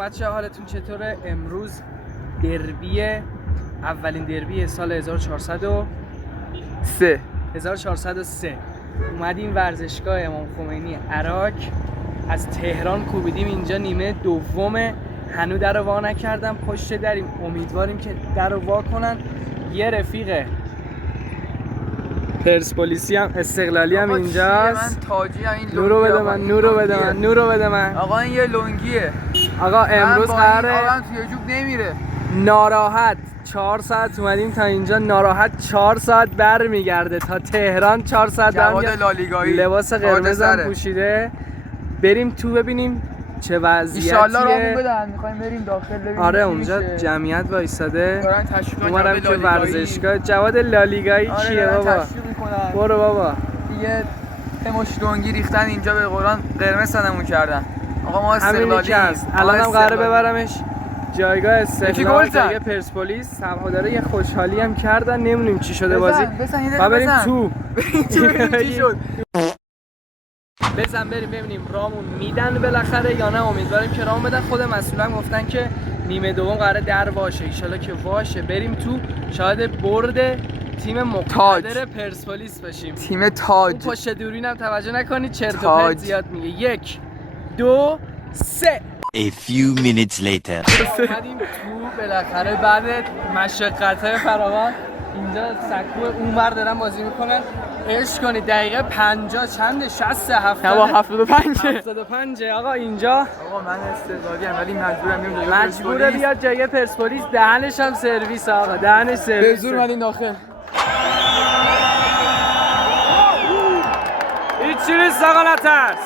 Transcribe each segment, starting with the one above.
بچه حالتون چطوره؟ امروز دربی اولین دربی سال 1403 اومدیم ورزشگاه امام خمینی عراق، از تهران کوبیدیم اینجا، نیمه دومه، هنو در رو وا نکردم، پشت دریم، امیدواریم که در رو وا کنن. یه رفیق پرسپولیسی هم استقلالی هم اینجاست. من تاجی هم این نورو بده من، نورو بده من. آقا این یه لنگیه. آقا امروز قراره آقا توی جوب نمیره. ناراحت 4 ساعت اومدیم تا اینجا، ناراحت 4 ساعت برمیگرده تا تهران، 4 ساعت لالیگایی لباس قرمز هم پوشیده. بریم تو ببینیم چه وضعیتیه. ان شاء الله راهو بدن، می‌خوایم بریم داخل ببینیم. آره اونجا جمعیت وایساده. اومدم که ورزشگاه جواد لالیگایی کیه بابا؟ برو بابا. دیگه تموش لنگی ریختن اینجا، به قرآن قرمز سنمون کردن. آقا ما استقلالی هست. الانم قراره ببرمش جایگاه استقلال، جایگاه پرسپولیس. هواداره یه خوشحالی هم کردن، نمیدونیم چی شده بازی. بریم تو. چی شد؟ بریم ببینیم رامون میدن بالاخره یا نه. امیدواریم که رام بدن. خود مسئولان گفتن که نیمه دوم قراره در واشه، ان شاءالله که واشه. بریم تو، شاید برد تیم مقتدر پرسپولیس بشیم. تیم تاج. اون پشت دوربینم توجه نکنید، چرت و پرت زیاد میگه. 1 2 3 A few minutes later. اومدیم تو بالاخره بعد مشقت‌های فراوان. اینجا سکو اونور دارن بازی میکنن. عشق کنید. دقیقه 50 چنده؟ 60 70 75 آقا اینجا. آقا من استقلالی ام ولی مجبوره بیاد جای پرسپولیس. دهنش هم سرویس آقا، دهنش سرویس. به زور اومدین داخل. هیچی نیست آقا، نترس.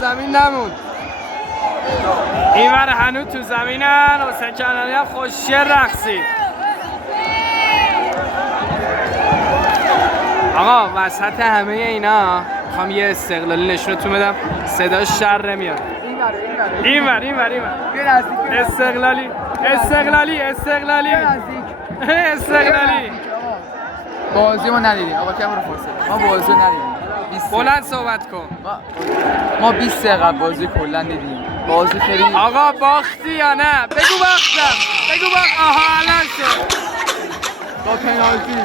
زمین نموند. اینور هنو تو زمینن و سکنانی هم خوشگل رقصید. آقا وسط همه اینا میخوام یه استقلالی نشونتون بدم صداش شر نمیاد. اینور استقلالی بازی ما ندیدیم آقا، کم رو فرصت ما بازی ندیدیم. بلند صحبت کن. ما 20 دقیقه بازی کلا دیدیم. بازی خیلی آقا باختی یا نه؟ بگو باختم. آها الان شد با پنالتی.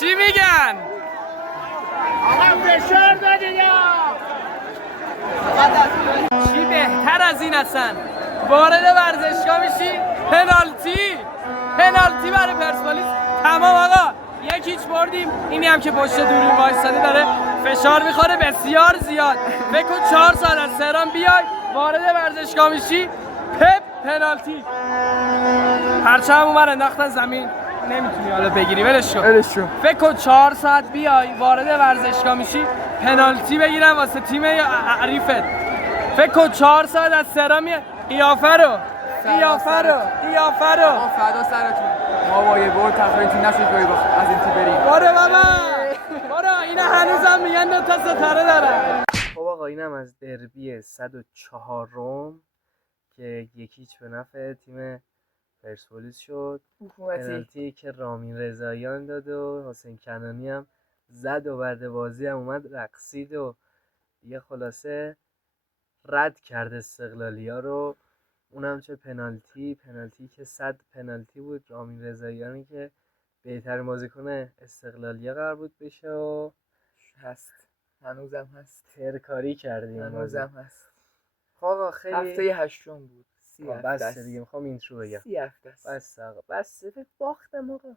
چی میگن؟ آقا فشار دادی یا چی بهتر از این اصلا؟ وارد ورزشگاه میشی پنالتی برای پرسپولیس. تمام آقا 1-0 بردیم. اینی هم که پشت دوربین وایساده داره فشار میخوره بسیار زیاد. فکر کن 4 سال از تهران بیای وارد ورزشگاه میشی پنالتی. پرچم اونور انداختن زمین نمیتونی حالا بگیری، ولش کن. فکر کن 4 ساعت بیای وارد ورزشگاه میشی پنالتی بگیرن واسه تیم حریفت. فکر کن 4 ساعت از تهران میای قیافه رو فدا سرتون. ما با یه برد تقریبا نشد از این تیم بریم. برو بابا اینا هنوزم میگن 2 تا ستاره دارن. خب آقا اینم از دربی 104م که 1-0 به نفع تیم پرسپولیس شد. پنالتی که رامین رضاییان داد و حسین کنانی هم زد و بعد بازی هم اومد رقصید و یه خلاصه رد کرد استقلالیا رو. اونم چه پنالتی که 100 پنالتی بود. رامین رضاییانی که بهترین بازیکن استقلالیا قرار بود بشه و هنوزم هست. ترکاری کردیم. هنوزم هست. آقا خیلی هفته 8 بود. بس دیگه میخوام اینترو بگم. 30 هفته است. بس آقا بس باختم آقا.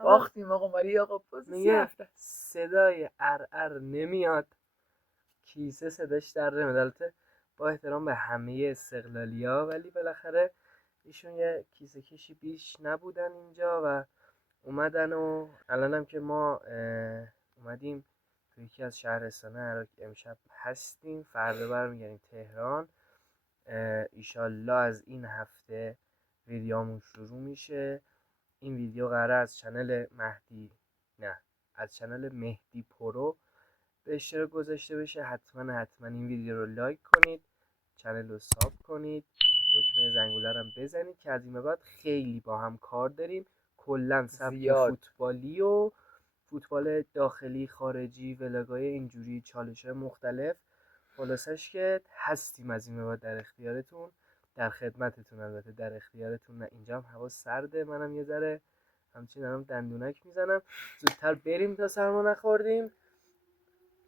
باختیم آقا مالی آقا. میگه صدای ار نمیاد، کیسه صداش در نمیاد. البته با احترام به همه استقلالیا ولی بالاخره ایشون یه کیسه کشی بیش نبودن اینجا و اومدن و الانم که ما اومدیم تو یکی از شهرستانه عراق امشب هستیم، فردا برمیگردیم تهران. ایشالله از این هفته ویدیومون شروع میشه. این ویدیو قراره از چنل مهدی پرو به اشتراک گذاشته بشه. حتما این ویدیو رو لایک کنید، چنل رو ساب کنید، دکمه زنگوله رو هم بزنید که از این به بعد خیلی با هم کار داریم. کلا سبک زیاد. فوتبالی و فوتبال داخلی خارجی ولاگای اینجوری چالش‌های مختلف خلاصش که هستیم از این به بعد در اختیارتون، در خدمتتون. البته در اختیارتون نه، اینجا هم هوا سرده، منم یه ذره همچنین دارم دندونک میزنم. زودتر بریم تا سرما نخوردیم.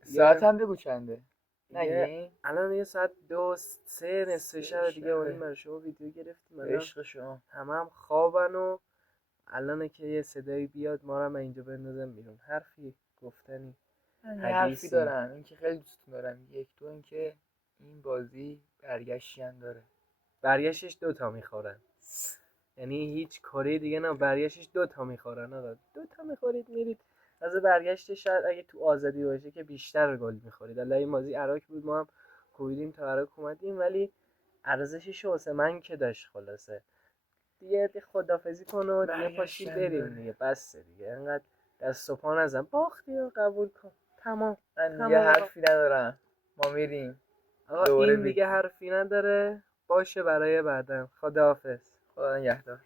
ساعت هم بگو چنده. دیگه الان یه ساعت 2-3 نصف شب دیگه اونیم برای شما ویدیو گرفتیم. عشق شما. هم خوابن و الان که یه صدایی بیاد ما رو من اینجا بندازم بیرون. حرفی گفتنی یه حرفی دارم، این که خیلی دوستون دارم. یک دو این که این بازی برگشتی هم داره. برگشتش 2 میخورن، یعنی هیچ کاری دیگه نه، برگشتش 2 میخورن. آقا 2 میخورید میرید. از برگشتش شاید اگه تو آزادی باشه که بیشتر گل میخورید. الان این بازی عراق بود، ما هم کویدیم تا عراق اومدیم، ولی ارزشش واسه من که داشت. خلاصه دیگه خدافظی کن و دیگه پاشی بریم دیگه، بس دیگه انقدر دست و پا نزن. باختی رو قبول کن، تمام. من یه حرفی ندارم، ما میریم. آقا این دیگه حرفی نداره، باشه برای بعدم. خداحافظ. خدا نگهدار.